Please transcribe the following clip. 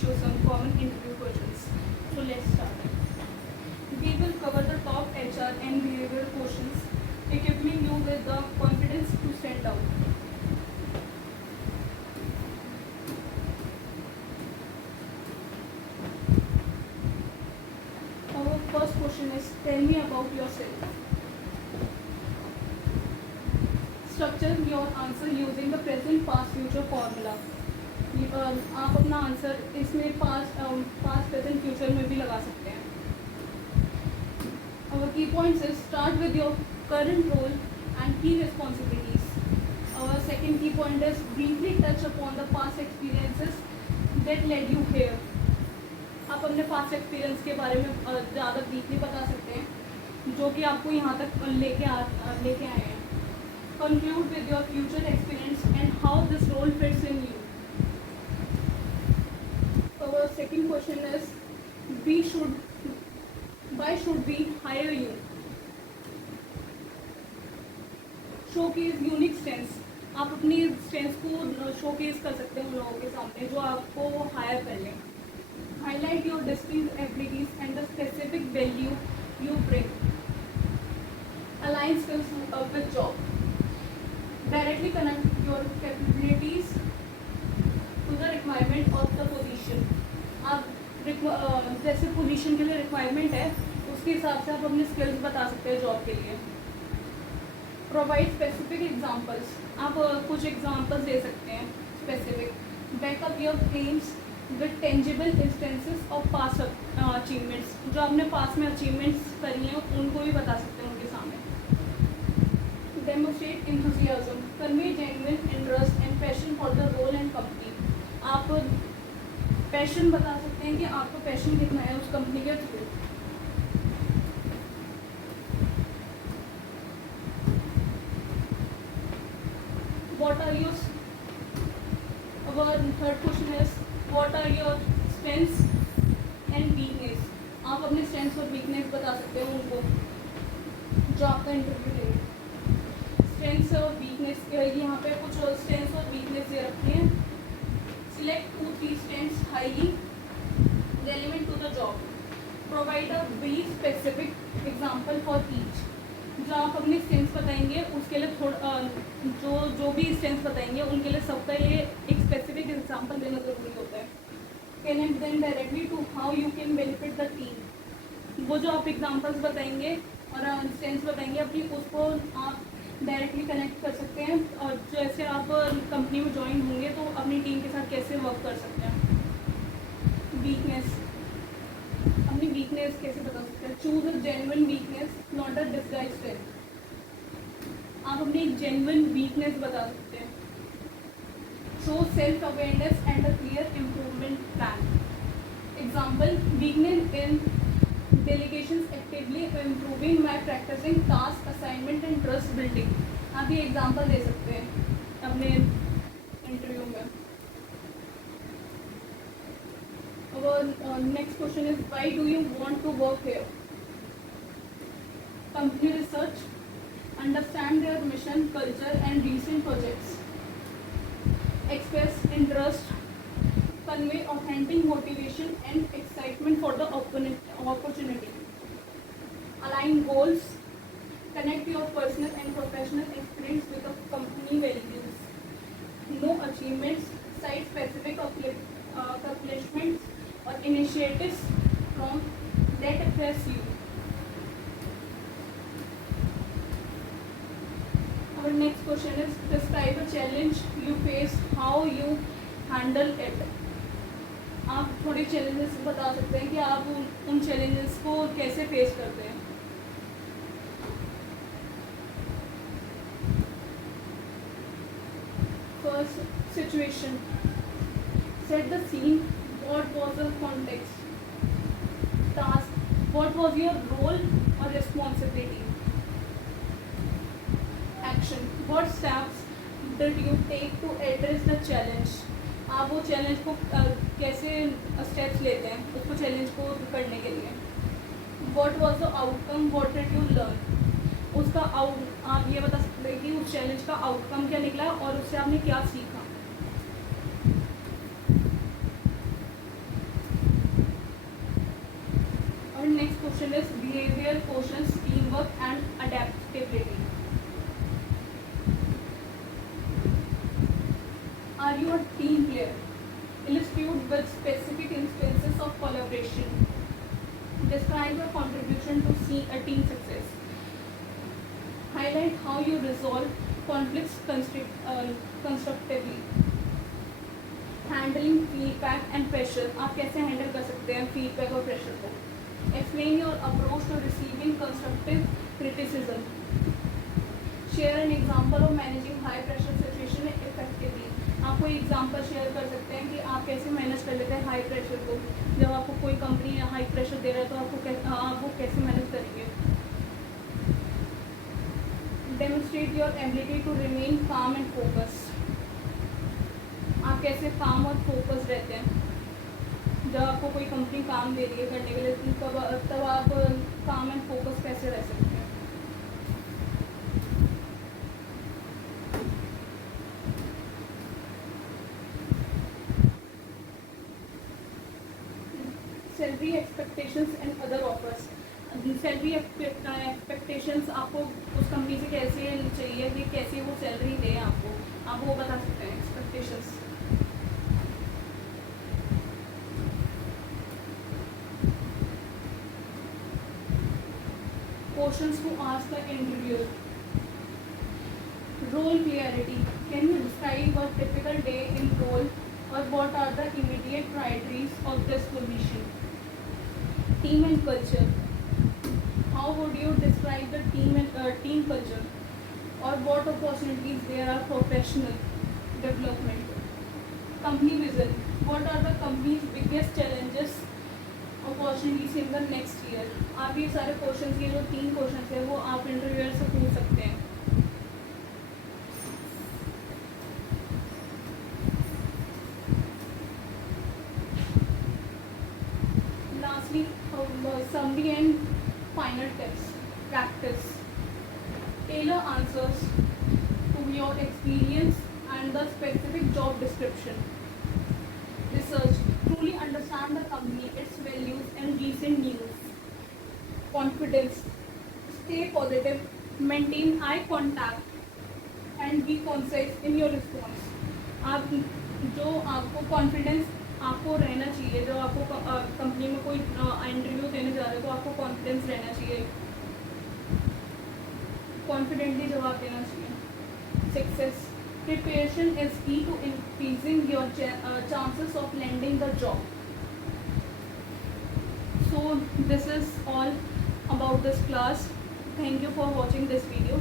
teach you some common interview questions. So let's start. We will cover the top HR and behavioral questions, equipping you with the confidence to stand out. Our first question is, tell me about yourself. Structure your answer using the present, past, future formula. आप अपना आंसर इसमें past present future में भी लगा सकते हैं. Our key points is, start with your current role and key responsibilities. Our second key point is, briefly touch upon the past experiences that led you here. आप अपने पास्ट एक्सपीरियंस के बारे में ज़्यादा ब्रीफली बता सकते हैं जो कि आपको यहाँ तक लेके आए हैं. Conclude with your future experience and how this role fits in you. Our second question is, why should we hire you? Showcase unique strengths. आप अपनी strengths को showcase कर सकते हैं उन लोगों के सामने जो आपको hire कर लें. Highlight your distinct abilities and the specific value you bring. Align skills with job. Directly connect your capabilities to the requirement of the position. आप जैसे पोजीशन के लिए रिक्वायरमेंट है उसके हिसाब से आप अपने स्किल्स बता सकते हैं जॉब के लिए. Provide specific examples. आप कुछ एग्जांपल्स दे सकते हैं specific. Backup your claims with tangible instances of past achievements. जो आपने पास्ट में अचीवमेंट्स करी हैं उनको भी बता सकते हैं उनके सामने. Demonstrate enthusiasm. Convey genuine interest and passion for the role and company. आप पैशन बता सकते हैं कि आपको पैशन कितना है उस कंपनी के through. What are your our third question is, what are your strengths and weakness. आप अपने strengths और weakness बता सकते हैं उनको जो आपका इंटरव्यू लेंगे. स्ट्रेंथ्स और वीकनेस, यहाँ पे कुछ स्ट्रेंथ्स और वीकनेस दे रखी हैं. Select 2-3 strengths highly relevant to the job. Provide a brief specific example for each. जो आप अपनी स्ट्रेंथ्स बताएंगे उसके लिए थोड़ा जो भी स्ट्रेंथ्स बताएंगे उनके लिए सबका लिए एक स्पेसिफिक एग्जांपल देना ज़रूरी होता है. Connect them directly to how you can benefit the team. वो जो आप एग्जांपल्स बताएंगे और स्ट्रेंथ्स बताएंगे अपनी उसको आप डायरेक्टली कनेक्ट कर सकते हैं और जैसे आप कंपनी में ज्वाइन होंगे तो अपनी टीम के साथ कैसे वर्क कर सकते हैं. वीकनेस. अपनी वीकनेस कैसे बता सकते हैं. Choose a genuine weakness not a disguise strength. आप अपनी जेन्युइन वीकनेस बता सकते हैं. Show self awareness and a clear improvement plan. Example, weakness in delegations actively improving by practicing task assignment and trust building. आप ये एग्जाम्पल दे सकते हैं अपने इंटरव्यू में. Our next question is, why do you want to work here? Company research. Understand their mission, culture and recent projects. Express interest. Convey authentic motivation and excitement for the opportunity. Align goals. Connect your personal and professional experience with the company values. Know achievements. Cite specific accomplishments or initiatives from that impress you. Our next question is, describe a challenge you face, how you handle it. आप थोड़े चैलेंजेस बता सकते हैं कि आप उन चैलेंजेस को कैसे फेस करते हैं. First, situation. Set the scene. What was the context. Task. What was your role और responsibility. Action. What steps did you take to address the challenge. आप वो चैलेंज को कैसे स्टेप्स लेते हैं उसको चैलेंज को करने के लिए. What was the outcome. What did you learn. उसका आप ये बता सकते हैं कि उस चैलेंज का आउटकम क्या निकला और उससे आपने क्या सीखा. Are you a team player? Illustrate with specific instances of collaboration. Describe your contribution to see a team success. Highlight how you resolve conflicts constructively. Handling feedback and pressure, आप कैसे हैंडल कर सकते हैं फीडबैक और प्रेशर को. Explain your approach to receiving constructive criticism. Share an example of managing high pressure situation effectively. आप कोई example share कर सकते हैं कि आप कैसे मैनेज कर लेते हैं हाई प्रेशर को. जब आपको कोई कंपनी हाई प्रेशर दे रहा है तो आप वो कैसे मैनेज करेंगे. Demonstrate your ability to remain calm and focus. आप कैसे काम और फोकस रहते हैं जब आपको कोई कंपनी काम दे रही है करने के लिए, तब आप काम एंड फोकस कैसे रह सकते हैं. Salary expectations and other offers. Salary expectations आपको उस कंपनी से कैसे चाहिए कि कैसे वो सैलरी दे आपको, आप वो बता सकते हैं. Expectations. Questions to ask the interviewer. Role clarity. Can you describe a typical day in role, or what are the immediate priorities of this position? Team and culture. How would you describe the team culture, or what opportunities there are professional development? Company vision. What are the company's biggest challenges, opportunities in the next year. आप ये सारे क्वेश्चंस, ये जो 3 क्वेश्चंस है वो आप इंटरव्यूअर से पूछ सकते हैं. Lastly summary and final tips. Practice. Tailor answers to your experience and the specific job description. Research. Truly understand the company, its values and recent news. Confidence. Stay positive, maintain eye contact and be concise in your response. आप जो आपको कॉन्फिडेंस आपको रहना चाहिए, जो आपको कंपनी में कोई इंटरव्यू देने जा रहे हो तो आपको कॉन्फिडेंस रहना चाहिए, कॉन्फिडेंटली जवाब देना चाहिए. Success. Preparation is key to increasing your chances of landing the job. So this is all about this class. Thank you for watching this video.